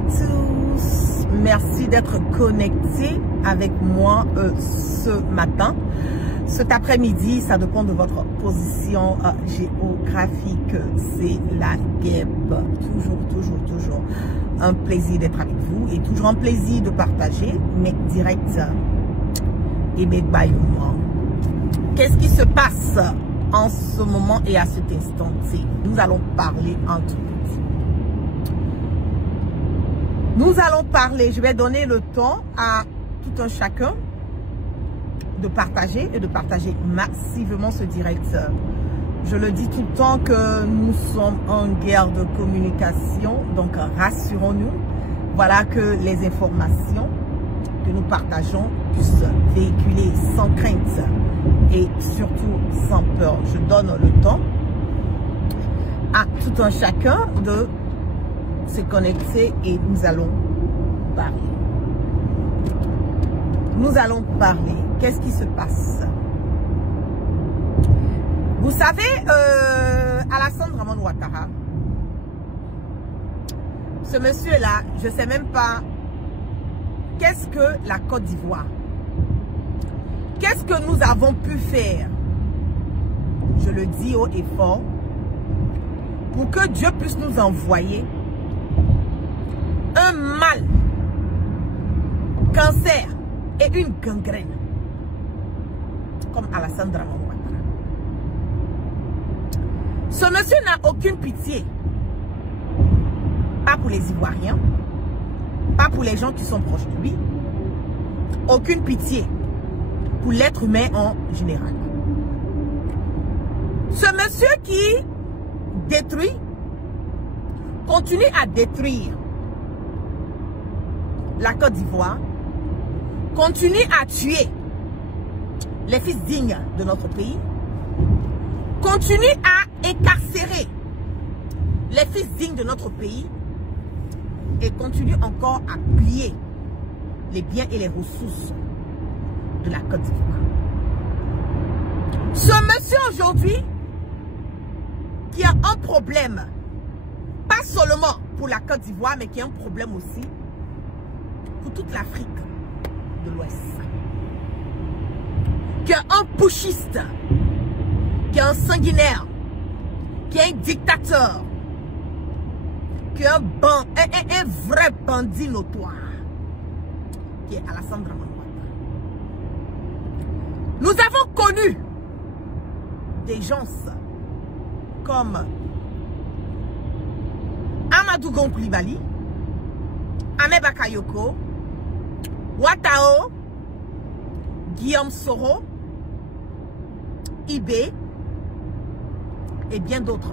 à tous, merci d'être connectés avec moi ce matin. Cet après-midi, ça dépend de votre position géographique, c'est la guêpe. Toujours un plaisir d'être avec vous et toujours un plaisir de partager mes directs et mes baillements. Qu'est-ce qui se passe en ce moment et à cet instant? Nous allons parler entre nous. Nous allons parler, je vais donner le temps à tout un chacun de partager et de partager massivement ce direct. Je le dis tout le temps que nous sommes en guerre de communication, donc rassurons-nous. Voilà que les informations que nous partageons puissent véhiculer sans crainte et surtout sans peur. Je donne le temps à tout un chacun de se connecter et nous allons parler. Nous allons parler. Qu'est-ce qui se passe? Vous savez, Alassane Dramane Ouattara, ce monsieur-là, je ne sais même pas qu'est-ce que la Côte d'Ivoire, qu'est-ce que nous avons pu faire, je le dis haut et fort, pour que Dieu puisse nous envoyer un mal, cancer et une gangrène comme Alassane Dramane Ouattara. Ce monsieur n'a aucune pitié, pas pour les Ivoiriens, pas pour les gens qui sont proches de lui, aucune pitié pour l'être humain en général. Ce monsieur qui détruit, continue à détruire la Côte d'Ivoire, continue à tuer les fils dignes de notre pays, continue à incarcérer les fils dignes de notre pays et continue encore à piller les biens et les ressources de la Côte d'Ivoire. Ce monsieur aujourd'hui qui a un problème, pas seulement pour la Côte d'Ivoire, mais qui a un problème aussi pour toute l'Afrique de l'Ouest, qui est un putschiste, qui est un sanguinaire, qui est un dictateur, qui est un vrai bandit notoire, qui est Alassane Dramane Ouattara. Nous avons connu des gens comme Amadou Gon Coulibaly, Ahmed Bakayoko, Ouattao, Guillaume Soro, Ibé et bien d'autres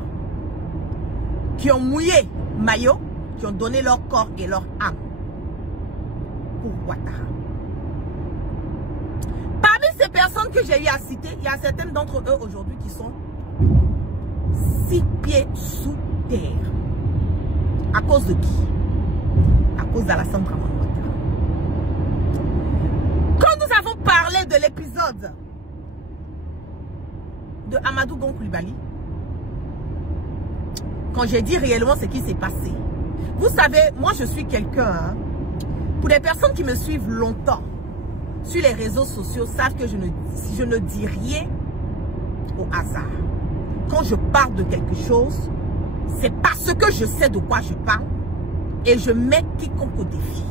qui ont mouillé maillot, qui ont donné leur corps et leur âme pour Ouattara. Parmi ces personnes que j'ai eu à citer, il y a certaines d'entre eux aujourd'hui qui sont 6 pieds sous terre. À cause de qui? À cause d'Alassane Dramane Ouattara. Quand nous avons parlé de l'épisode de Amadou Gon Coulibaly, quand j'ai dit réellement ce qui s'est passé, vous savez, moi je suis quelqu'un, pour les personnes qui me suivent longtemps sur les réseaux sociaux, savent que je ne dis rien au hasard. Quand je parle de quelque chose, c'est parce que je sais de quoi je parle et je mets quiconque au défi.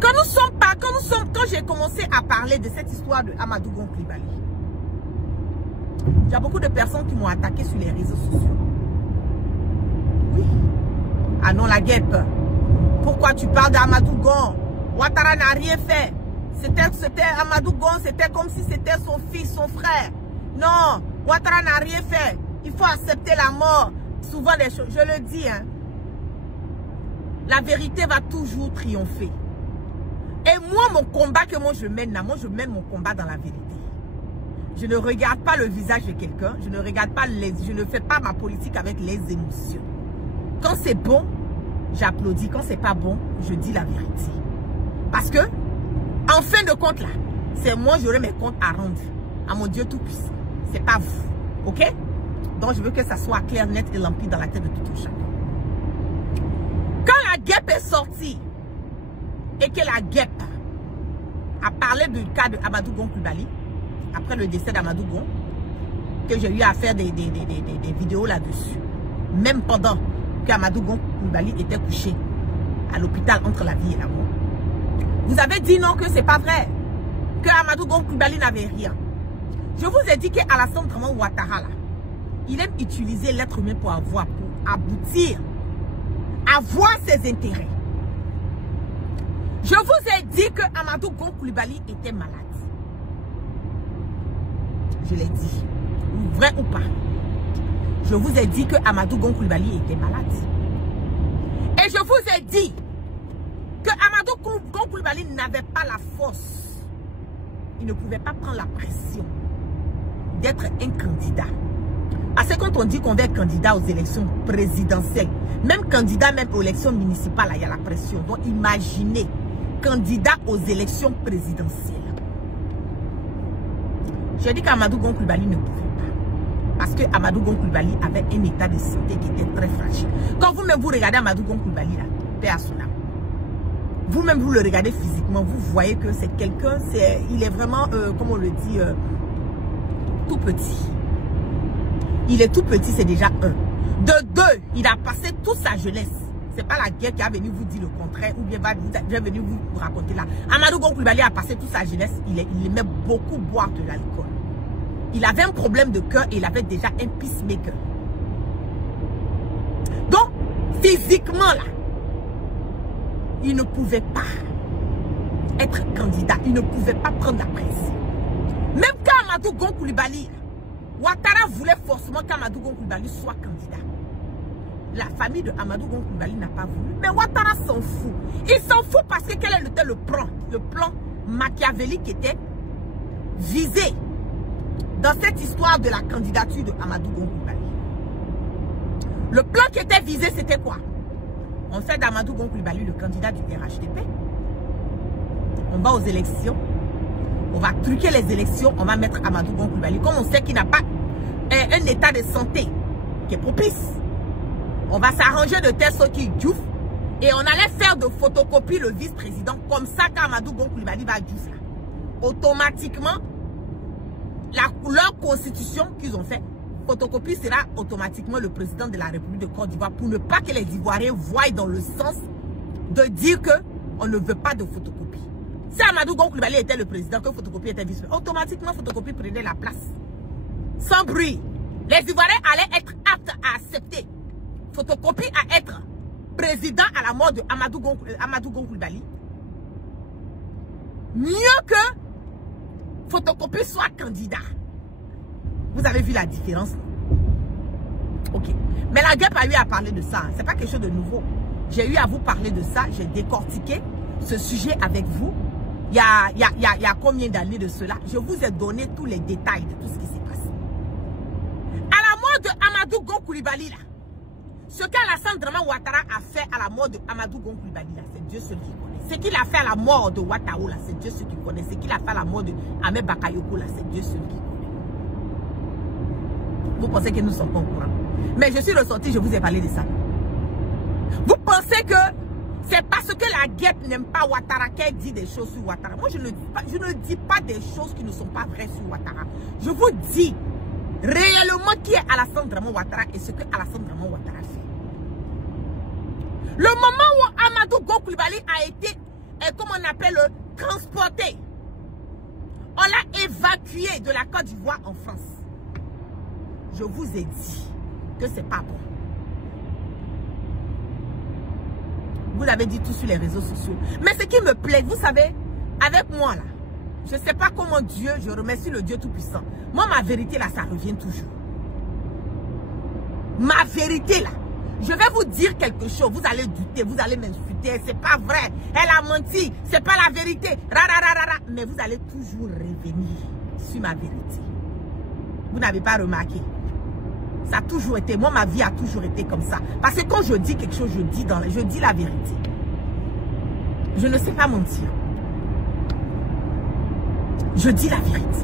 Quand j'ai commencé à parler de cette histoire de Amadou Gon Coulibaly, il y a beaucoup de personnes qui m'ont attaqué sur les réseaux sociaux. Oui. Ah non, la guêpe. Pourquoi tu parles d'Amadou Gon? Ouattara n'a rien fait. C'était Amadou Gon, c'était comme si c'était son fils, son frère. Non, Ouattara n'a rien fait. Il faut accepter la mort. Souvent, les choses, je le dis, hein, la vérité va toujours triompher. Et moi, mon combat que je mène mon combat dans la vérité. Je ne regarde pas le visage de quelqu'un. Je ne fais pas ma politique avec les émotions. Quand c'est bon, j'applaudis. Quand c'est pas bon, je dis la vérité. Parce que, en fin de compte là, c'est moi, j'aurai mes comptes à rendre à mon Dieu Tout-Puissant. C'est pas vous. Ok? Donc, je veux que ça soit clair, net et limpide dans la tête de tout un chacun. Quand la guêpe est sortie et que la guêpe a parlé du cas de Amadou Gon Coulibaly, après le décès d'Amadou Gon, que j'ai eu à faire des vidéos là-dessus, même pendant qu'Amadou Gon Coulibaly était couché à l'hôpital entre la vie et la mort. Vous avez dit non, que c'est pas vrai, que Amadou Gon Coulibaly n'avait rien. Je vous ai dit qu'Alassane Dramane Ouattara, là, il aime utiliser l'être humain pour aboutir, avoir ses intérêts. Je vous ai dit que Amadou Gon Coulibaly était malade. Je l'ai dit. Vrai ou pas? Je vous ai dit que Amadou Gon Coulibaly était malade. Et je vous ai dit que Amadou Gon Coulibaly n'avait pas la force. Il ne pouvait pas prendre la pression d'être un candidat. Parce que quand on dit qu'on va être candidat aux élections présidentielles, même candidat, même aux élections municipales, il y a la pression. Donc imaginez, candidat aux élections présidentielles. J'ai dit qu'Amadou Gon Coulibaly ne pouvait pas. Parce que Amadou Gon Coulibaly avait un état de santé qui était très fragile. Quand vous-même vous regardez Amadou Gon Coulibaly, là, paix à son âme. Vous-même vous le regardez physiquement, vous voyez que c'est quelqu'un, il est vraiment, comme on le dit, tout petit. Il est tout petit, c'est déjà un. De deux, il a passé toute sa jeunesse. C'est pas la guerre qui a venu vous dire le contraire ou bien va venir vous raconter là. Amadou Gon Coulibaly a passé toute sa jeunesse, il aimait beaucoup boire de l'alcool. Il avait un problème de cœur et il avait déjà un pacemaker. Donc, physiquement là, il ne pouvait pas être candidat. Il ne pouvait pas prendre la presse. Même quand Amadou Gon Coulibaly, Ouattara voulait forcément qu'Amadou Gon Coulibaly soit candidat. La famille de Amadou Gon Coulibaly n'a pas voulu. Mais Ouattara s'en fout. Il s'en fout parce que quel était le plan machiavélique qui était visé dans cette histoire de la candidature de Amadou Gon Coulibaly. Le plan qui était visé, c'était quoi? On fait d'Amadou Gon Coulibaly le candidat du RHDP. On va aux élections. On va truquer les élections. On va mettre Amadou Gon Coulibaly. Comme on sait qu'il n'a pas un état de santé qui est propice, on va s'arranger de telle sorte qu'il djouf. Et on allait faire de photocopie le vice-président. Comme ça, quand Amadou Gon Coulibaly va djouf là, automatiquement, leur constitution qu'ils ont fait, photocopie sera automatiquement le président de la République de Côte d'Ivoire pour ne pas que les Ivoiriens voient dans le sens de dire qu'on ne veut pas de photocopie. Si Amadou Gon Coulibaly était le président, que photocopie était vice-président, automatiquement photocopie prenait la place. Sans bruit. Les Ivoiriens allaient être aptes à accepter photocopie à être président à la mort de Amadou Gon Coulibaly. Mieux que photocopie soit candidat. Vous avez vu la différence? Ok. Mais la guêpe a eu à parler de ça. C'est pas quelque chose de nouveau. J'ai eu à vous parler de ça. J'ai décortiqué ce sujet avec vous. Il y a combien d'années de cela? Je vous ai donné tous les détails de tout ce qui s'est passé. À la mort de Amadou Gon Coulibaly, là, ce qu'Alassane Dramane Ouattara a fait à la mort de Amadou Gon Coulibaly, là, c'est Dieu seul qui connaît. Ce qu'il a fait à la mort de Ouattao, là, c'est Dieu seul qui connaît. Ce qu'il a fait à la mort de Ahmed Bakayoko, là, c'est Dieu seul qui connaît. Vous pensez que nous sommes pas au courant? Mais je suis ressorti, je vous ai parlé de ça. Vous pensez que c'est parce que la guêpe n'aime pas Ouattara qu'elle dit des choses sur Ouattara? Moi, je ne dis pas des choses qui ne sont pas vraies sur Ouattara. Je vous dis réellement qui est Alassane Dramane Ouattara et ce que Alassane Dramane Ouattara fait. Le moment où Amadou Gon Coulibaly a été, comme on appelle, transporté, on l'a évacué de la Côte d'Ivoire en France. Je vous ai dit que c'est pas bon. Vous l'avez dit tout sur les réseaux sociaux. Mais ce qui me plaît, vous savez, avec moi là, je ne sais pas comment Dieu, je remercie le Dieu Tout-Puissant. Moi, ma vérité là, ça revient toujours. Ma vérité là, je vais vous dire quelque chose, vous allez douter, vous allez m'insulter, c'est pas vrai, elle a menti, c'est pas la vérité, mais vous allez toujours revenir sur ma vérité. Vous n'avez pas remarqué? Ça a toujours été, moi ma vie a toujours été comme ça. Parce que quand je dis quelque chose, je dis la vérité. Je ne sais pas mentir. Je dis la vérité.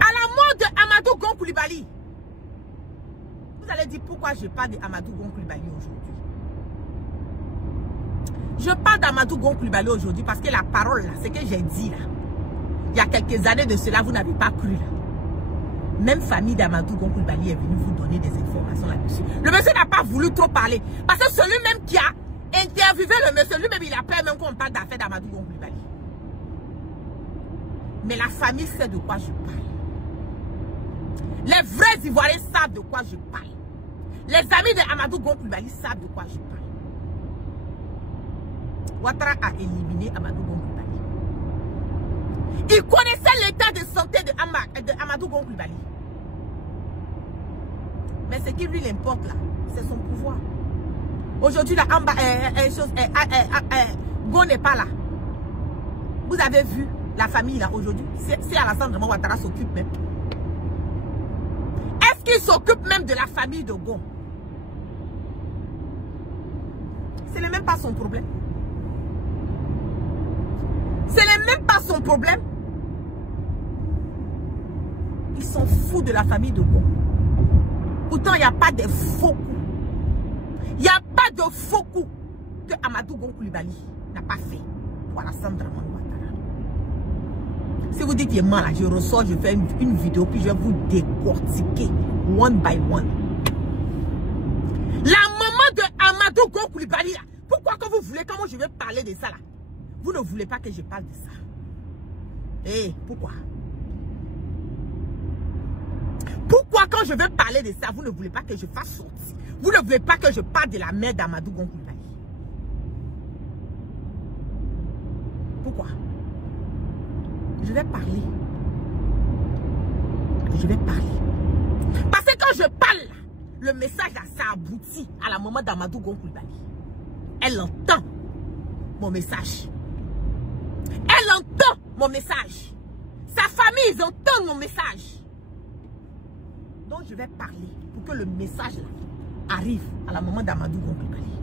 À la mort de Amadou Gon Coulibaly, vous allez allez dire pourquoi je parle d'Amadou Gon Coulibaly aujourd'hui. Je parle d'Amadou Gon Coulibaly aujourd'hui parce que la parole, là, c'est que j'ai dit là. Il y a quelques années de cela, vous n'avez pas cru là. Même famille d'Amadou Gon Coulibaly est venue vous donner des informations là-dessus. Le monsieur n'a pas voulu trop parler. Parce que celui-même qui a interviewé le monsieur, lui-même il a peur même qu'on parle d'affaires d'Amadou Gon Coulibaly. Mais la famille sait de quoi je parle. Les vrais Ivoiriens savent de quoi je parle. Les amis d'Amadou Gon Coulibaly savent de quoi je parle. Ouattara a éliminé Amadou Gon Coulibaly. Il connaissait l'état de santé d'Amadou Gon Coulibaly. Mais ce qui lui importe là, c'est son pouvoir. Aujourd'hui, là, Gon n'est pas là. Vous avez vu la famille là aujourd'hui. Si Alassane Draman Ouattara s'occupe même. Est-ce qu'il s'occupe même de la famille de Gon? Ce n'est même pas son problème. Ce n'est même pas son problème. Ils s'en foutent de la famille de Gon. Pourtant, il n'y a pas de faux coups. Il n'y a pas de faux coups que Amadou Gon Coulibaly n'a pas fait pour Alassane Draman Ouattara. Si vous dites qu'il est mal, là, je ressors, je fais une vidéo, puis je vais vous décortiquer one by one. La maman de Amadou Gon Coulibaly, là, pourquoi quand vous voulez, comment je vais parler de ça là? Vous ne voulez pas que je parle de ça. Eh, pourquoi? Pourquoi quand je vais parler de ça, vous ne voulez pas que je fasse sortir? Vous ne voulez pas que je parle de la mère d'Amadou Gon Coulibaly? Pourquoi? Je vais parler. Je vais parler. Parce que quand je parle, le message là, ça aboutit à la maman d'Amadou Gon Coulibaly. Elle entend mon message. Elle entend mon message. Sa famille, ils entendent mon message. Donc je vais parler pour que le message là arrive à la maman d'Amadou Gon Coulibaly.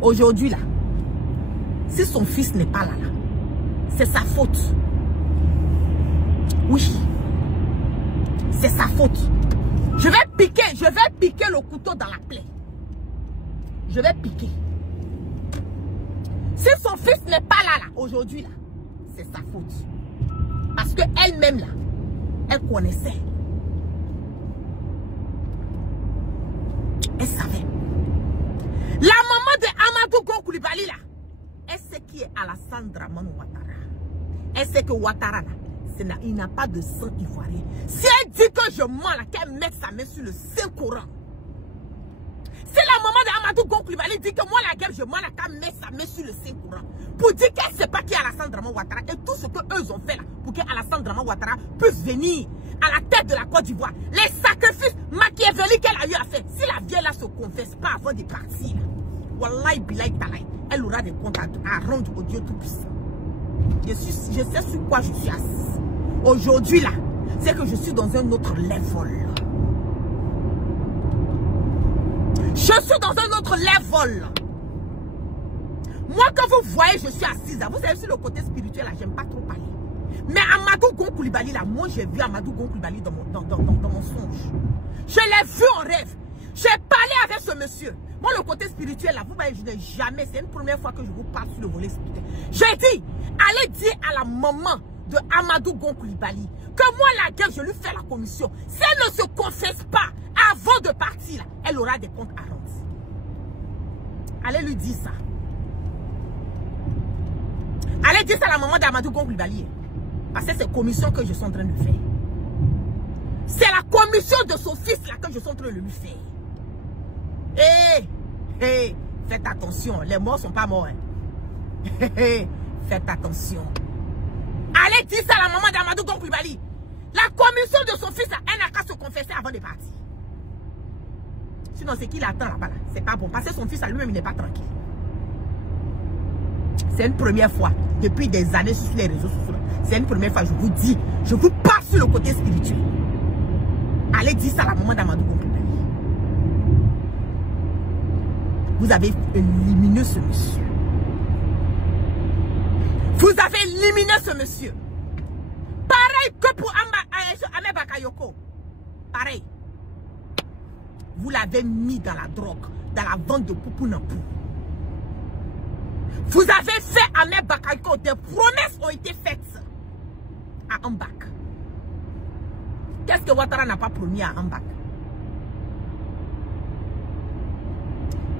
Aujourd'hui là, si son fils n'est pas là, c'est sa faute. Oui, c'est sa faute. Je vais piquer le couteau dans la plaie. Je vais piquer. Si son fils n'est pas là, aujourd'hui, là, c'est sa faute. Parce qu'elle-même, là, elle connaissait. Elle savait. La maman de Amadou Gon Coulibaly, là, elle sait qui est Alassane Draman Ouattara. Elle sait que Ouattara, là, il n'a pas de sang ivoirien. Si elle dit que je mens, là, qu'elle mette sa main sur le Saint-Coran. Si la maman d'Amadou Gon Coulibaly dit que moi la guerre, je m'en ai qu'à mettre sa main sur le Saint-Courant pour dire qu'elle ne sait pas qui est Alassane Draman Ouattara et tout ce qu'eux ont fait là pour qu'Alassane Draman Ouattara puisse venir à la tête de la Côte d'Ivoire. Les sacrifices machiavéliques qu'elle a eu à faire. Si la vieille là se confesse pas avant de partir, wallahi billahi talai, elle aura des comptes à rendre au Dieu Tout-Puissant. Je sais sur quoi je suis assise. Aujourd'hui là, c'est que je suis dans un autre level. Je suis dans un autre level. Moi, quand vous voyez, je suis assise. Vous savez, sur le côté spirituel, là, j'aime pas trop parler. Mais Amadou Gon Coulibaly, là, moi, j'ai vu Amadou Gon Coulibaly dans mon songe. Je l'ai vu en rêve. J'ai parlé avec ce monsieur. Moi, le côté spirituel, là, vous voyez, je n'ai jamais. C'est une première fois que je vous parle sur le volet spirituel. J'ai dit, allez dire à la maman de Amadou Gon Coulibaly que moi, la guerre, je lui fais la commission. Si elle ne se confesse pas avant de partir, là, elle aura des comptes à rendre. Allez lui dire ça. Allez dire ça à la maman d'Amadou Gon Coulibaly. Parce que c'est commission que je suis en train de faire. C'est la commission de son fils là que je suis en train de lui faire. Hé, faites attention. Les morts ne sont pas morts. Hein. Faites attention. Allez dire ça à la maman d'Amadou Gon Coulibaly. La commission de son fils là, elle n'a qu'à se confesser avant de partir. Sinon, ce qu'il attend là-bas, là, c'est pas bon. Parce que son fils à lui-même, il n'est pas tranquille. C'est une première fois, depuis des années sur les réseaux sociaux. C'est une première fois, je vous dis, je vous parle sur le côté spirituel. Allez dire ça à la maman d'Amadou Gon Coulibaly. Vous avez éliminé ce monsieur. Vous avez éliminé ce monsieur. Pareil que pour Ahmed Bakayoko. Pareil. vous l'avez mis dans la drogue, dans la vente de Poupou Nampou. Vous avez fait à Ahmed Bakayoko, des promesses ont été faites à Ambak. Qu'est-ce que Ouattara n'a pas promis à Ambak?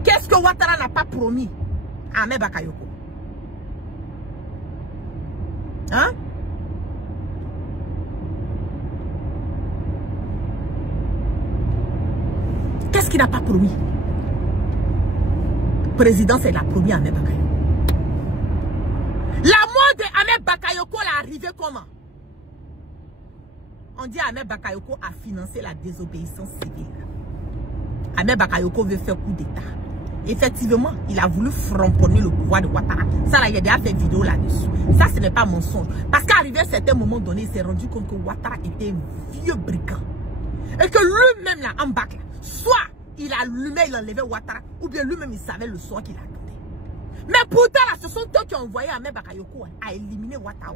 Qu'est-ce que Ouattara n'a pas promis à Ahmed Bakayoko? Hein? Qu'est-ce qu'il n'a pas promis? Président, c'est la promis à Ahmed Bakayoko. La mort de Ahmed Bakayoko l'a arrivé comment? On dit Ahmed Bakayoko a financé la désobéissance civile. Ahmed Bakayoko veut faire coup d'État. Effectivement, il a voulu framponner le pouvoir de Ouattara. Ça, là, il y a déjà fait vidéo là-dessus. Ça, ce n'est pas mensonge. Parce qu'arrivé à un certain moment donné, il s'est rendu compte que Ouattara était un vieux brigand. Et que lui-même, là, en bac, là, soit il allumait, il enlevait Ouattara, ou bien lui-même, il savait le sort qu'il attendait. Mais pourtant, là, ce sont eux qui ont envoyé Ahmed Bakayoko à éliminer Ouattara.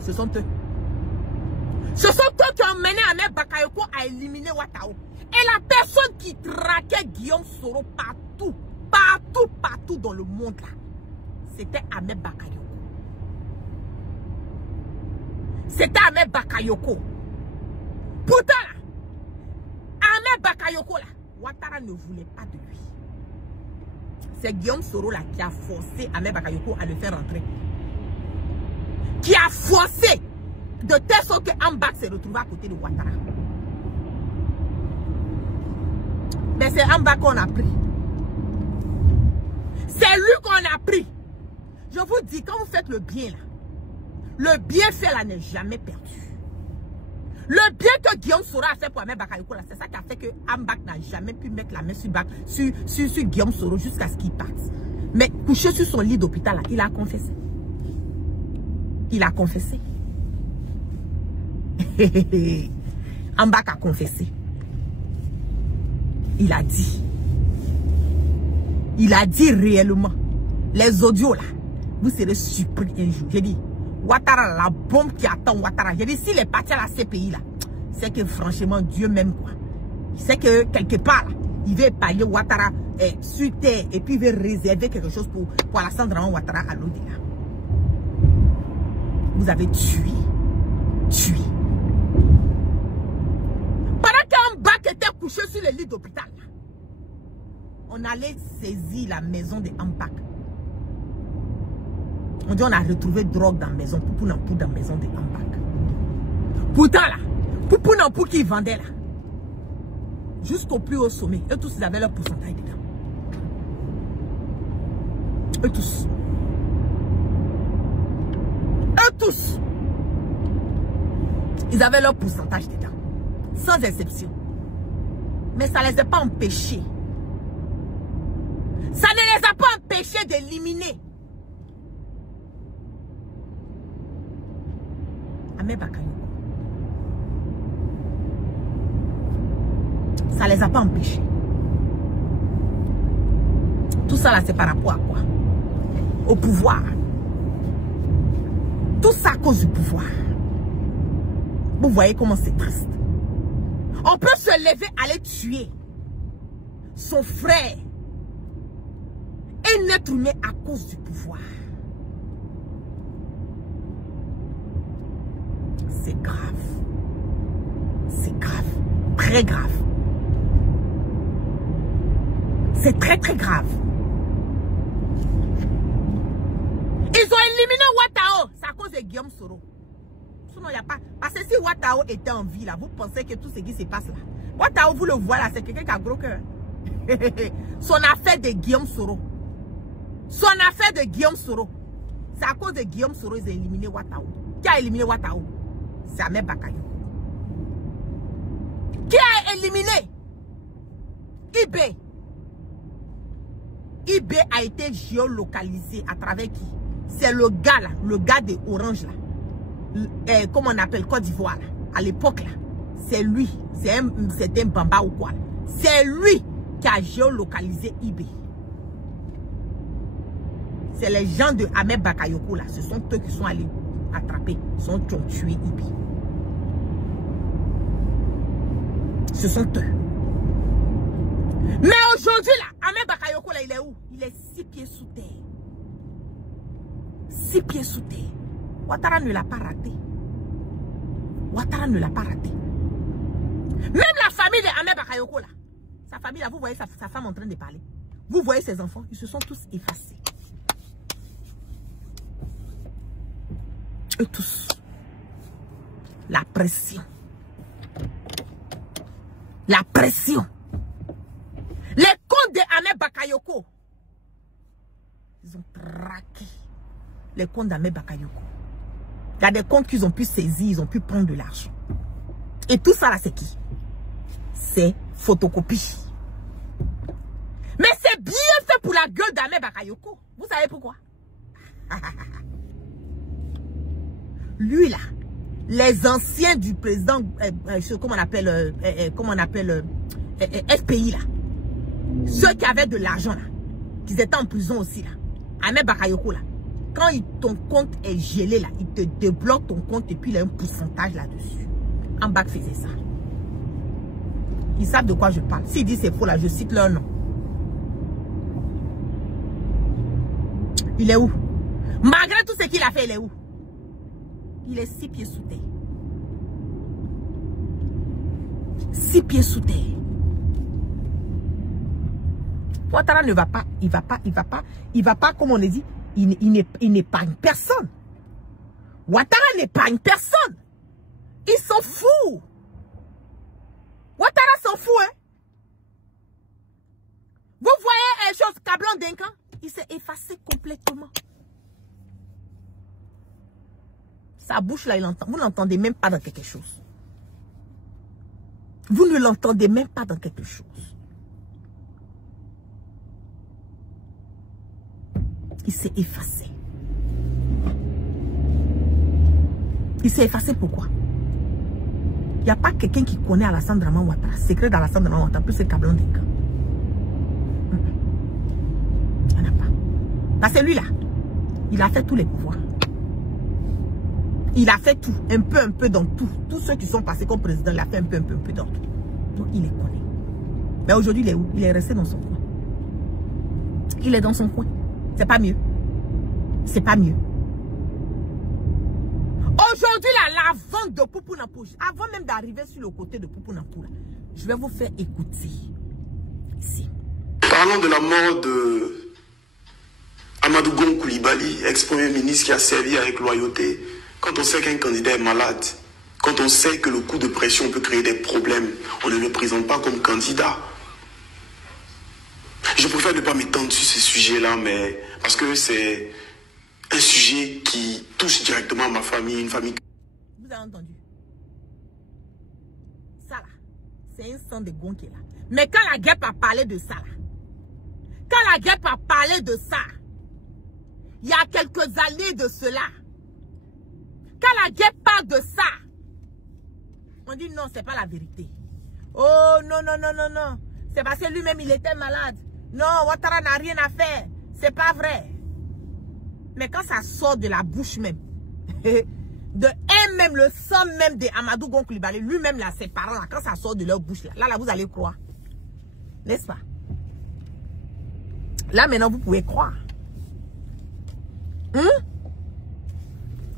Ce sont eux. Ce sont eux qui ont mené Ahmed Bakayoko à éliminer Ouattara. Et la personne qui traquait Guillaume Soro partout dans le monde là, c'était Ahmed Bakayoko. C'était Ahmed Bakayoko. Pourtant là, Ahmed Bakayoko là, Ouattara ne voulait pas de lui. C'est Guillaume Soro là qui a forcé Ahmed Bakayoko à le faire rentrer. Qui a forcé de telle sorte que Ambak s'est retrouvé à côté de Ouattara. Mais c'est Ambak qu'on a pris. C'est lui qu'on a pris. Je vous dis, quand vous faites le bien là, le bien fait là n'est jamais perdu. Le bien que Guillaume Soro a fait pour Ahmed Bakayoko là, c'est ça qui a fait que Ambak n'a jamais pu mettre la main sur Guillaume Soro jusqu'à ce qu'il parte. Mais couché sur son lit d'hôpital là, il a confessé. Il a confessé. Ambak a confessé. Il a dit. Il a dit réellement. Les audios là, vous serez surpris un jour. J'ai dit, Ouattara, la bombe qui attend Ouattara. J'ai dit, s'il est parti à la CPI là, c'est que franchement, Dieu m'aime quoi. Il sait que quelque part là, il veut épargner Ouattara sur terre et puis il veut réserver quelque chose pour Alassane Ouattara à l'au-delà. Vous avez tué. Pendant qu'Ambak était couché sur le lit d'hôpital, on allait saisir la maison de Ambak. On dit on a retrouvé drogue dans la maison, Poupou Nampou dans la maison de Ambak. Pourtant là, Poupou Nampou qui vendait là, jusqu'au plus haut sommet, eux tous ils avaient leur pourcentage dedans. Eux tous. Ils avaient leur pourcentage dedans. Sans exception. Mais ça ne les a pas empêchés. Ça ne les a pas empêchés d'éliminer Ahmed Bakayoko. Ça ne les a pas empêchés. Tout ça là, c'est par rapport à quoi? Au pouvoir. Tout ça à cause du pouvoir. Vous voyez comment c'est triste. On peut se lever, aller tuer son frère, un être humain à cause du pouvoir. C'est grave. C'est grave. Très grave. C'est très très grave. Ils ont éliminé Ouattara. C'est à cause de Guillaume Soro. Sinon, il n'y a pas. Parce que si Ouattara était en vie, là, vous pensez que tout ce qui se passe là. Ouattara, vous le voyez là, c'est quelqu'un qui a gros cœur. Son affaire de Guillaume Soro. Son affaire de Guillaume Soro. C'est à cause de Guillaume Soro qu'ils ont éliminé Ouattara. Qui a éliminé Ouattara? C'est Ahmed Bakayoko. Qui a éliminé IB? IB a été géolocalisé à travers qui? C'est le gars là, le gars de Orange là. Comment on appelle Côte d'Ivoire là. À l'époque là. C'est lui. C'est un bamba ou quoi. C'est lui qui a géolocalisé IB. C'est les gens de Ahmed Bakayoko là. Ce sont eux qui sont allés attraper. Qui ont tué IB. Ce sont eux. Mais aujourd'hui, là, Ahmed Bakayoko, là, il est où? Il est 6 pieds sous terre. 6 pieds sous terre. Ouattara ne l'a pas raté. Ouattara ne l'a pas raté. Même la famille de Ahmed Bakayoko, là, sa famille, là, vous voyez sa femme en train de parler. Vous voyez ses enfants, ils se sont tous effacés. Eux tous. La pression. La pression. Les comptes de Ahmed Bakayoko. Ils ont traqué les comptes d'Ahmed Bakayoko. Il y a des comptes qu'ils ont pu saisir, ils ont pu prendre de l'argent. Et tout ça là, c'est qui? C'est photocopie. Mais c'est bien fait pour la gueule d'Ahmed Bakayoko. Vous savez pourquoi? Lui là, les anciens du président, comment on appelle SPI là, ceux qui avaient de l'argent là, qui étaient en prison aussi là, Ahmed Bakayoko là, quand ton compte est gelé là, il te débloque ton compte et puis il y a un pourcentage là-dessus. Ambak faisait ça. Ils savent de quoi je parle. S'ils disent c'est faux là, je cite leur nom. Il est où? Malgré tout ce qu'il a fait, il est où? Il est 6 pieds sous terre. 6 pieds sous terre. Ouattara ne va pas, il va pas, comme on le dit, il n'épargne personne. Ouattara n'épargne personne. Ils s'en foutent. Ouattara s'en fout, hein. Vous voyez les choses, Kablan Denkan, il s'est effacé complètement. Sa bouche là, il entend. Vous n'entendez même pas dans quelque chose. Vous ne l'entendez même pas dans quelque chose. Il s'est effacé. Il s'est effacé pourquoi? Il n'y a pas quelqu'un qui connaît Alassane Draman Ouattara. Secret d'Alassane Draman Ouattara, plus c'est Kablan Denkan. Il n'y en a pas. Parce que lui là, il a fait tous les pouvoirs. Il a fait tout, un peu dans tout. Tous ceux qui sont passés comme président, il a fait un peu dans tout. Donc il les connaît. Mais aujourd'hui, il est où? Il est resté dans son coin. Il est dans son coin. C'est pas mieux. C'est pas mieux. Aujourd'hui, la vente de Poupou Nampou, avant même d'arriver sur le côté de Poupou Nampou, je vais vous faire écouter. Ici. Parlons de la mort de Amadou Gon Coulibaly, ex-premier ministre qui a servi avec loyauté. Quand on sait qu'un candidat est malade, quand on sait que le coup de pression peut créer des problèmes, on ne le présente pas comme candidat. Je préfère ne pas m'étendre sur ce sujet-là, mais parce que c'est un sujet qui touche directement ma famille, une famille. Vous avez entendu? Ça là, c'est un sang de Gon qui est là. Mais quand la guêpe a parlé de ça là, quand la guêpe a parlé de ça, il y a quelques années de cela, quand la guêpe parle de ça, on dit non, c'est pas la vérité. Oh non, non, non, non, non. C'est parce que lui-même, il était malade. Non, Ouattara n'a rien à faire. C'est pas vrai. Mais quand ça sort de la bouche même, de même, le sang même de Amadou Gon Coulibaly, lui-même, là, ses parents, là, quand ça sort de leur bouche, là, vous allez croire. N'est-ce pas? Là, maintenant, vous pouvez croire.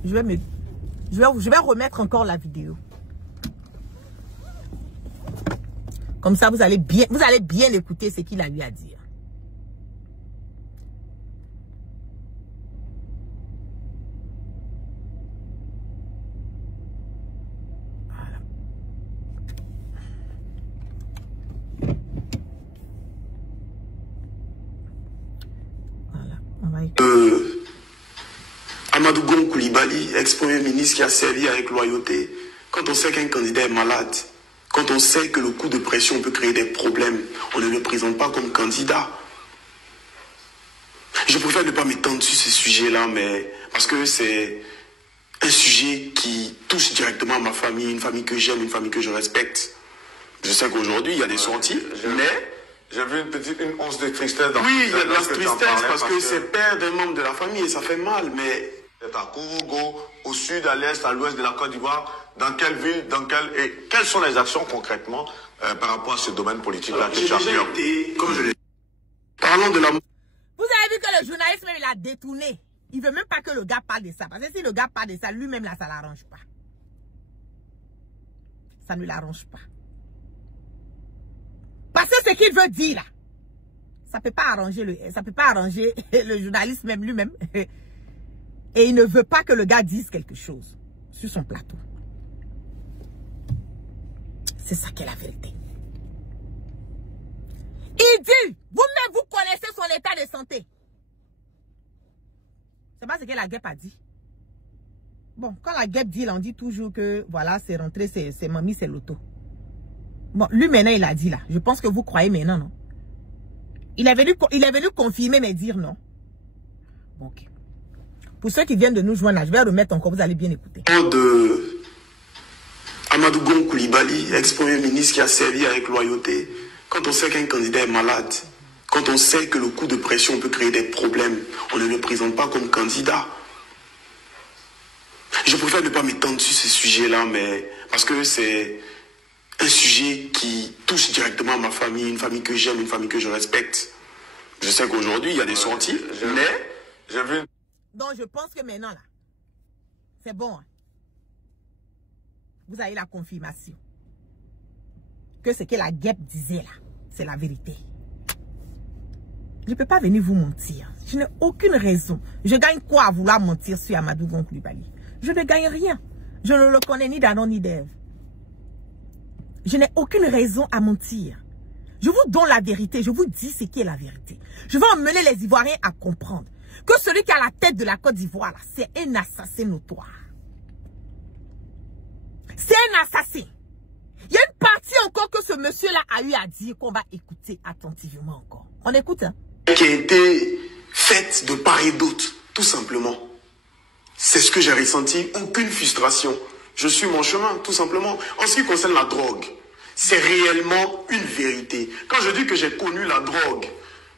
Je vais remettre encore la vidéo. Comme ça, vous allez bien écouter ce qu'il a eu à dire. Amadou Gon Coulibaly, ex-premier ministre qui a servi avec loyauté. Quand on sait qu'un candidat est malade, quand on sait que le coup de pression peut créer des problèmes, on ne le présente pas comme candidat. Je préfère ne pas m'étendre sur ce sujet-là, mais parce que c'est un sujet qui touche directement ma famille, une famille que j'aime, une famille que je respecte. Je sais qu'aujourd'hui, il y a des sorties, mais... J'ai vu une once de tristesse dans oui, il y a de la tristesse parce que c'est père d'un membre de la famille et ça fait mal, mais... C'est à Kourougo, au sud, à l'est, à l'ouest de la Côte d'Ivoire, Dans quelle ville, et quelles sont les actions concrètement par rapport à ce domaine politique-là que tu as pris? Comme je l'ai dit. Parlons de la... Vous avez vu que le journaliste même, il a détourné. Il veut même pas que le gars parle de ça. Parce que si le gars parle de ça, lui-même là, ça l'arrange pas. Ça ne l'arrange pas. Parce que ce qu'il veut dire là, ça peut pas arranger le journaliste même lui-même. Et il ne veut pas que le gars dise quelque chose sur son plateau. C'est ça qui est la vérité. Il dit, vous-même vous connaissez son état de santé. C'est pas ce que la guêpe a dit. Bon, quand la guêpe dit, on dit toujours que voilà, c'est rentré, c'est mamie, c'est l'auto. Bon, lui maintenant il a dit là. Je pense que vous croyez maintenant, non? Il est venu confirmer mais dire non. Bon, ok. Pour ceux qui viennent de nous joindre là, je vais remettre encore, vous allez bien écouter. De Amadou Gon Coulibaly, ex-premier ministre qui a servi avec loyauté. Quand on sait qu'un candidat est malade, quand on sait que le coup de pression peut créer des problèmes, on ne le présente pas comme candidat. Je préfère ne pas m'étendre sur ce sujet-là, mais parce que c'est un sujet qui touche directement à ma famille, une famille que j'aime, une famille que je respecte. Je sais qu'aujourd'hui, il y a des sorties, mais j'ai vu... Donc, je pense que maintenant, là, c'est bon. Hein? Vous avez la confirmation que ce que la guêpe disait là, c'est la vérité. Je ne peux pas venir vous mentir. Je n'ai aucune raison. Je gagne quoi à vouloir mentir sur Amadou Gon Coulibaly? Je ne gagne rien. Je ne le connais ni d'Adam ni d'Ève. Je n'ai aucune raison à mentir. Je vous donne la vérité. Je vous dis ce qui est la vérité. Je vais emmener les Ivoiriens à comprendre que celui qui a la tête de la Côte d'Ivoire, c'est un assassin notoire. C'est un assassin. Il y a une partie encore que ce monsieur-là a eu à dire qu'on va écouter attentivement encore. On écoute, hein? Qui a été faite de part et d'autre, tout simplement. C'est ce que j'ai ressenti, aucune frustration. Je suis mon chemin, tout simplement. En ce qui concerne la drogue, c'est réellement une vérité. Quand je dis que j'ai connu la drogue,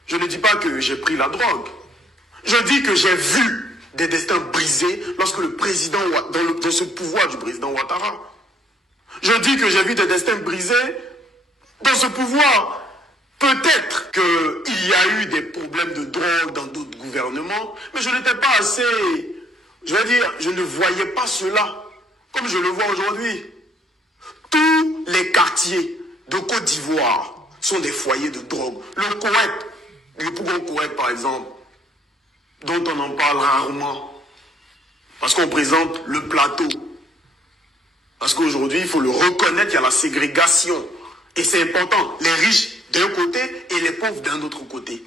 je ne dis pas que j'ai pris la drogue. Je dis que j'ai vu des destins brisés lorsque le président, dans ce pouvoir du président Ouattara. Je dis que j'ai vu des destins brisés dans ce pouvoir. Peut-être qu'il y a eu des problèmes de drogue dans d'autres gouvernements, mais je n'étais pas assez... Je vais dire, je ne voyais pas cela comme je le vois aujourd'hui. Tous les quartiers de Côte d'Ivoire sont des foyers de drogue. Le Koweït, le Pougon Koweït par exemple, dont on en parle rarement, parce qu'on présente le plateau. Parce qu'aujourd'hui, il faut le reconnaître, il y a la ségrégation. Et c'est important, les riches d'un côté et les pauvres d'un autre côté.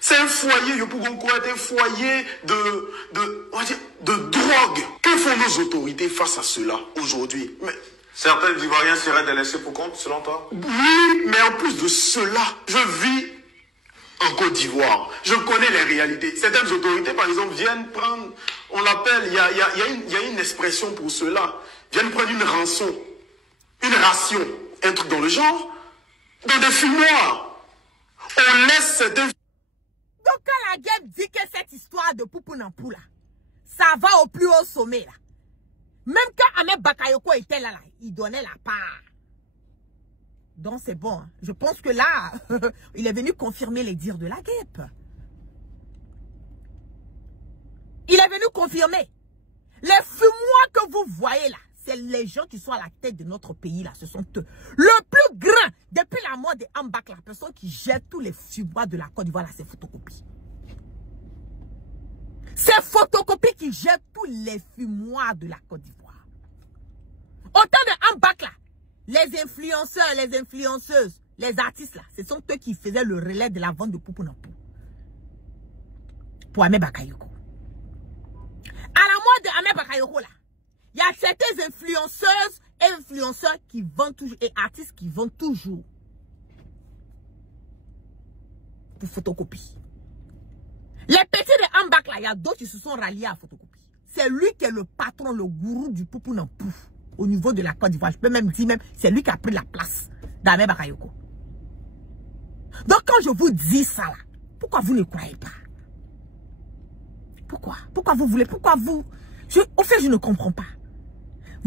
C'est un foyer, Yopougon Koweït, un foyer de drogue. Que font nos autorités face à cela aujourd'hui? Certains Ivoiriens seraient délaissés pour compte, selon toi? Oui, mais en plus de cela, je vis en Côte d'Ivoire. Je connais les réalités. Certaines autorités, par exemple, viennent prendre, on l'appelle, il y a une expression pour cela, viennent prendre une rançon, une ration, un truc dans le genre, dans des fumoirs. On laisse certains... Donc quand la guêpe dit que cette histoire de Poupounampu là, ça va au plus haut sommet là. Même quand Ahmed Bakayoko était là, il donnait la part. Donc c'est bon. Hein. Je pense que là, il est venu confirmer les dires de la guêpe. Il est venu confirmer. Les fumoirs que vous voyez là, c'est les gens qui sont à la tête de notre pays là. Ce sont eux. Le plus grand, depuis la mort de Ambak, la personne qui gère tous les fumoirs de la Côte d'Ivoire là, c'est Photocopie. C'est Photocopie qui gère tous les fumoirs de la Côte d'Ivoire. Autant de Ambak là, les influenceurs, les influenceuses, les artistes là, ce sont eux qui faisaient le relais de la vente de Poupounampu. Pour Ahmed Bakayoko. À la mort de Ahmed Bakayoko là, il y a certaines influenceuses et influenceurs qui vendent toujours, et artistes qui vendent toujours pour Photocopie. Les petits de Ambak là, il y a d'autres qui se sont ralliés à Photocopie. C'est lui qui est le patron, le gourou du Poupounampu au niveau de la Côte d'Ivoire. Je peux même dire c'est lui qui a pris la place d'Ahmed Bakayoko. Donc quand je vous dis ça là, pourquoi vous ne croyez pas? Pourquoi? Pourquoi vous voulez? Pourquoi vous? Au fait, je ne comprends pas.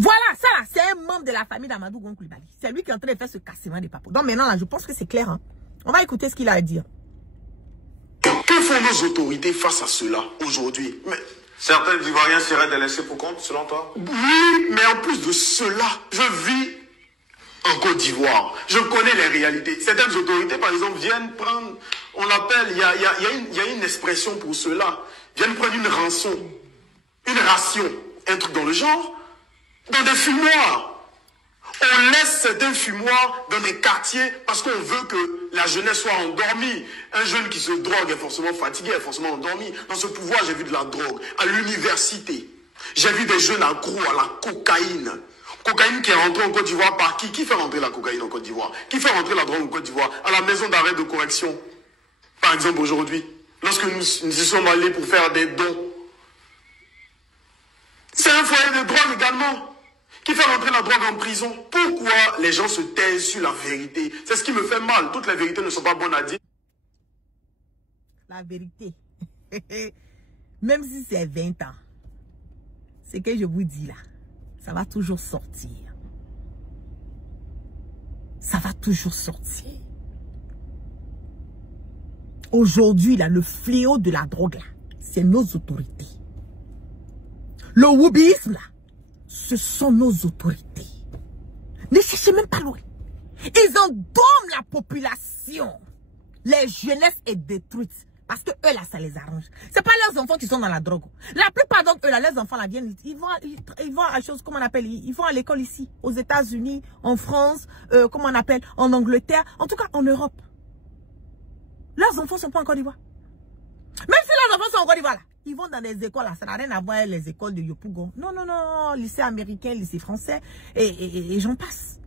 Voilà, ça là, c'est un membre de la famille d'Amadou Gon Coulibaly. C'est lui qui est en train de faire ce cassement des papos. Donc maintenant, là, je pense que c'est clair. Hein. On va écouter ce qu'il a à dire. Que font nos autorités face à cela aujourd'hui? Mais certains Ivoiriens seraient délaissés pour compte, selon toi? oui, mais en plus de cela, je vis en Côte d'Ivoire. Je connais les réalités. Certaines autorités, par exemple, viennent prendre, on l'appelle, il y a une expression pour cela, viennent prendre une rançon, une ration, un truc dans le genre, dans des fumoirs. On laisse certains fumoirs dans des quartiers parce qu'on veut que la jeunesse soit endormie. Un jeune qui se drogue est forcément fatigué, est forcément endormi. Dans ce pouvoir, j'ai vu de la drogue. À l'université, j'ai vu des jeunes accros à la cocaïne. Cocaïne qui est rentrée en Côte d'Ivoire par qui? Qui fait rentrer la cocaïne en Côte d'Ivoire? Qui fait rentrer la drogue en Côte d'Ivoire? À la maison d'arrêt de correction. Par exemple, aujourd'hui, lorsque nous y sommes allés pour faire des dons. C'est un foyer de drogue également. Qui fait rentrer la drogue en prison. Pourquoi les gens se taisent sur la vérité? C'est ce qui me fait mal. Toutes les vérités ne sont pas bonnes à dire. La vérité. Même si c'est 20 ans. Ce que je vous dis là, ça va toujours sortir. Ça va toujours sortir. Aujourd'hui, là, le fléau de la drogue, là, c'est nos autorités. Le wubisme, là, ce sont nos autorités. Ne cherchez même pas loin. Ils endorment la population. Les jeunesses est détruite. Parce que eux là, ça les arrange. C'est pas leurs enfants qui sont dans la drogue. La plupart d'entre eux là, les enfants là viennent, ils vont à chose, comment on appelle, ils vont à l'école ici, aux États-Unis, en France, comment on appelle, en Angleterre, en tout cas en Europe. Leurs enfants sont pas en Côte d'Ivoire. Même si leurs enfants sont en Côte d'Ivoire là, ils vont dans des écoles là, ça n'a rien à voir avec les écoles de Yopougon. Non, non, non, lycée américain, lycée français, et j'en passe.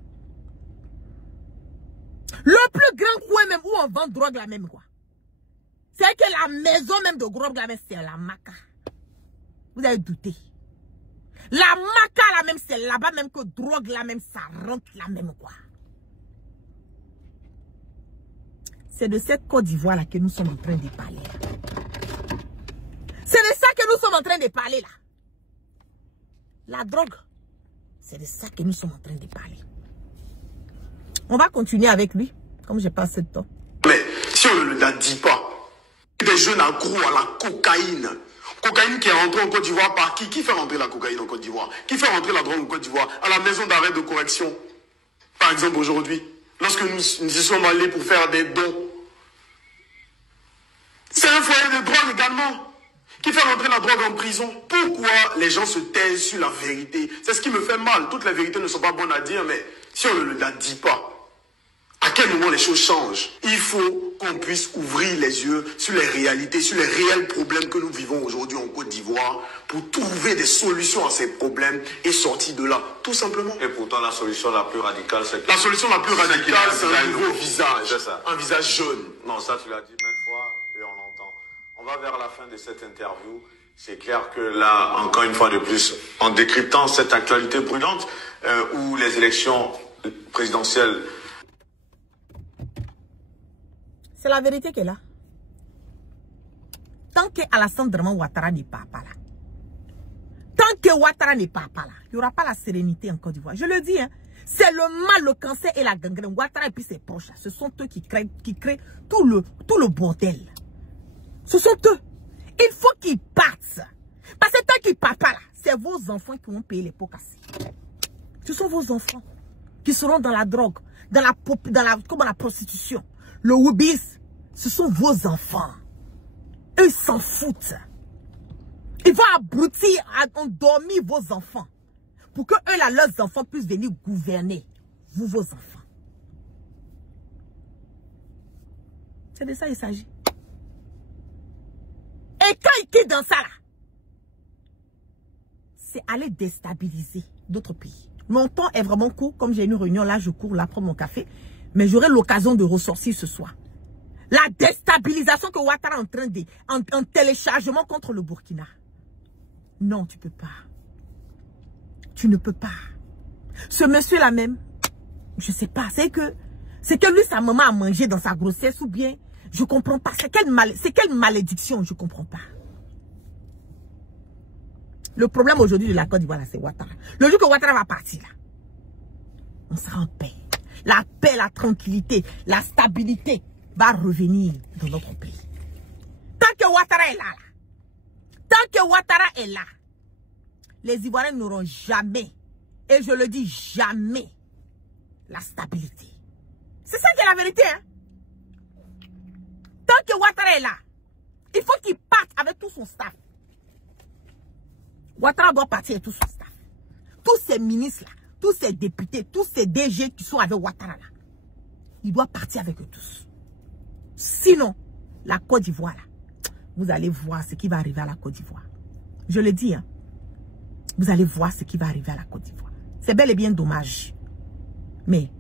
Le plus grand coin même où on vend drogue là même quoi. C'est que la maison même de drogue là même c'est la Maca. Vous avez douté. La Maca là même c'est là-bas même que drogue là même ça rentre là même quoi. C'est de cette Côte d'Ivoire là que nous sommes en train de parler. C'est de ça que nous sommes en train de parler là. La drogue, c'est de ça que nous sommes en train de parler. On va continuer avec lui, comme j'ai pas assez de temps. Mais si on ne la dit pas, des jeunes accros à la cocaïne. Cocaïne qui est rentrée en Côte d'Ivoire par qui? Qui fait rentrer la cocaïne en Côte d'Ivoire? Qui fait rentrer la drogue en Côte d'Ivoire? À la maison d'arrêt de correction. Par exemple, aujourd'hui, lorsque nous y sommes allés pour faire des dons. C'est un foyer de drogue également. Qui fait rentrer la drogue en prison. Pourquoi les gens se taisent sur la vérité? C'est ce qui me fait mal. Toutes les vérités ne sont pas bonnes à dire, mais si on ne la dit pas, à quel moment les choses changent? Il faut qu'on puisse ouvrir les yeux sur les réalités, sur les réels problèmes que nous vivons aujourd'hui en Côte d'Ivoire pour trouver des solutions à ces problèmes et sortir de là, tout simplement. Et pourtant, la solution la plus radicale, c'est que... La solution la plus radicale, c'est un nouveau visage. C'est ça. Un visage jeune. Non, ça, tu l'as dit maintes fois et on l'entend. On va vers la fin de cette interview. C'est clair que là, encore une fois de plus, en décryptant cette actualité brûlante où les élections présidentielles... C'est la vérité qu'elle a. Tant que Alassane Draman Ouattara n'est pas là. Tant que Ouattara n'est pas là, il n'y aura pas la sérénité en Côte d'Ivoire. Je le dis, hein, c'est le mal, le cancer et la gangrène. Ouattara et puis ses proches, là, ce sont eux qui créent tout le bordel. Ce sont eux. Il faut qu'ils partent. Parce que tant qu'ils ne partent pas là, c'est vos enfants qui vont payer les pots cassés. Ce sont vos enfants qui seront dans la drogue, dans la prostitution. Le wubis, ce sont vos enfants. Eux, ils s'en foutent. Ils vont abrutir, endormir vos enfants. Pour que eux, là, leurs enfants puissent venir gouverner. Vous, vos enfants. C'est de ça qu'il s'agit. Et quand ils quittent dans ça, là, c'est aller déstabiliser d'autres pays. Mon temps est vraiment court. Comme j'ai une réunion, là, je cours là, prendre mon café. Mais j'aurai l'occasion de ressortir ce soir. La déstabilisation que Ouattara est en train de... En téléchargement contre le Burkina. Non, tu peux pas. Tu ne peux pas. Ce monsieur-là même, je sais pas. C'est que lui, sa maman a mangé dans sa grossesse ou bien... Je comprends pas. C'est quelle malédiction, je comprends pas. Le problème aujourd'hui de la Côte d'Ivoire, c'est Ouattara. Le jour que Ouattara va partir, là, on sera en paix. La paix, la tranquillité, la stabilité va revenir dans notre pays. Tant que Ouattara est là, tant que Ouattara est là, les Ivoiriens n'auront jamais, et je le dis jamais, la stabilité. C'est ça qui est la vérité. Hein? Tant que Ouattara est là, il faut qu'il parte avec tout son staff. Ouattara doit partir avec tout son staff. Tous ces ministres-là, tous ces députés, tous ces DG qui sont avec Ouattara là, il doit partir avec eux tous. Sinon, la Côte d'Ivoire là, vous allez voir ce qui va arriver à la Côte d'Ivoire. Je le dis, hein. Vous allez voir ce qui va arriver à la Côte d'Ivoire. C'est bel et bien dommage. Mais,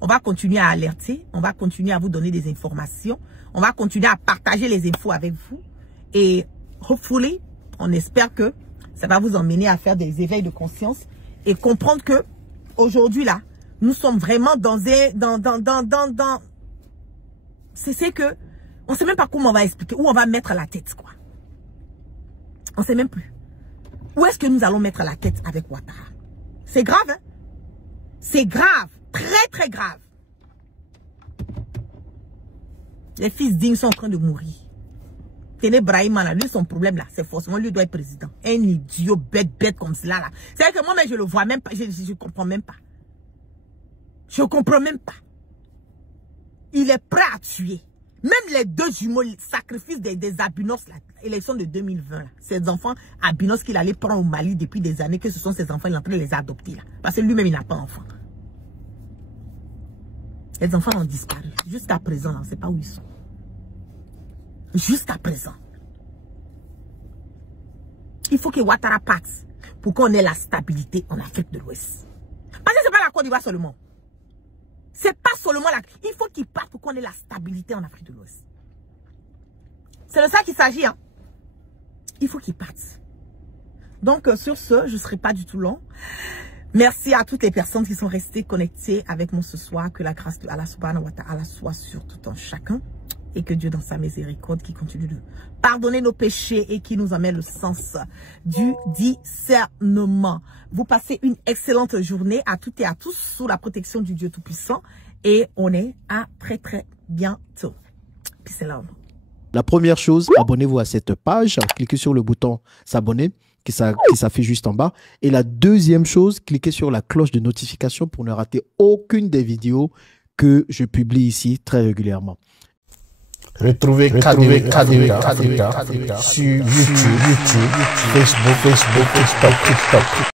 on va continuer à alerter, on va continuer à vous donner des informations, on va continuer à partager les infos avec vous. Et, hopefully, on espère que ça va vous emmener à faire des éveils de conscience et comprendre que, aujourd'hui là, nous sommes vraiment c'est que, on sait même pas comment on va expliquer, où on va mettre la tête, quoi. On sait même plus. Où est-ce que nous allons mettre la tête avec Ouattara? C'est grave, hein? C'est grave. Très, très grave. Les fils dignes sont en train de mourir. Téné Brahima, là, lui, son problème, là, c'est forcément, lui doit être président. Un idiot bête comme cela, là. C'est vrai que moi, mais je le vois même pas. Je comprends même pas. Je comprends même pas. Il est prêt à tuer. Même les deux jumeaux, le sacrifice des albinos, l'élection de 2020, là, ces enfants albinos qu'il allait prendre au Mali depuis des années, que ce sont ses enfants, il est en train de les adopter, là. Parce que lui-même, il n'a pas d'enfant. Les enfants ont disparu. Jusqu'à présent, on ne sait pas où ils sont. Jusqu'à présent. Il faut que Ouattara parte pour qu'on ait la stabilité en Afrique de l'Ouest. Parce que ce n'est pas la Côte d'Ivoire seulement. C'est pas seulement là. Il faut qu'il parte pour qu'on ait la stabilité en Afrique de l'Ouest. C'est de ça qu'il s'agit. Hein? Il faut qu'il parte. Donc, sur ce, je ne serai pas du tout long. Merci à toutes les personnes qui sont restées connectées avec moi ce soir. Que la grâce de Allah subhanahu wa ta'ala soit sur tout un chacun. Et que Dieu, dans sa miséricorde, qui continue de pardonner nos péchés et qui nous amène le sens du discernement. Vous passez une excellente journée à toutes et à tous sous la protection du Dieu Tout-Puissant. Et on est à très très bientôt. Peace and love. La première chose, abonnez-vous à cette page. Cliquez sur le bouton s'abonner qui s'affiche juste en bas. Et la deuxième chose, cliquez sur la cloche de notification pour ne rater aucune des vidéos que je publie ici très régulièrement. Retrouvez KDW Africa sur YouTube, Facebook, TikTok.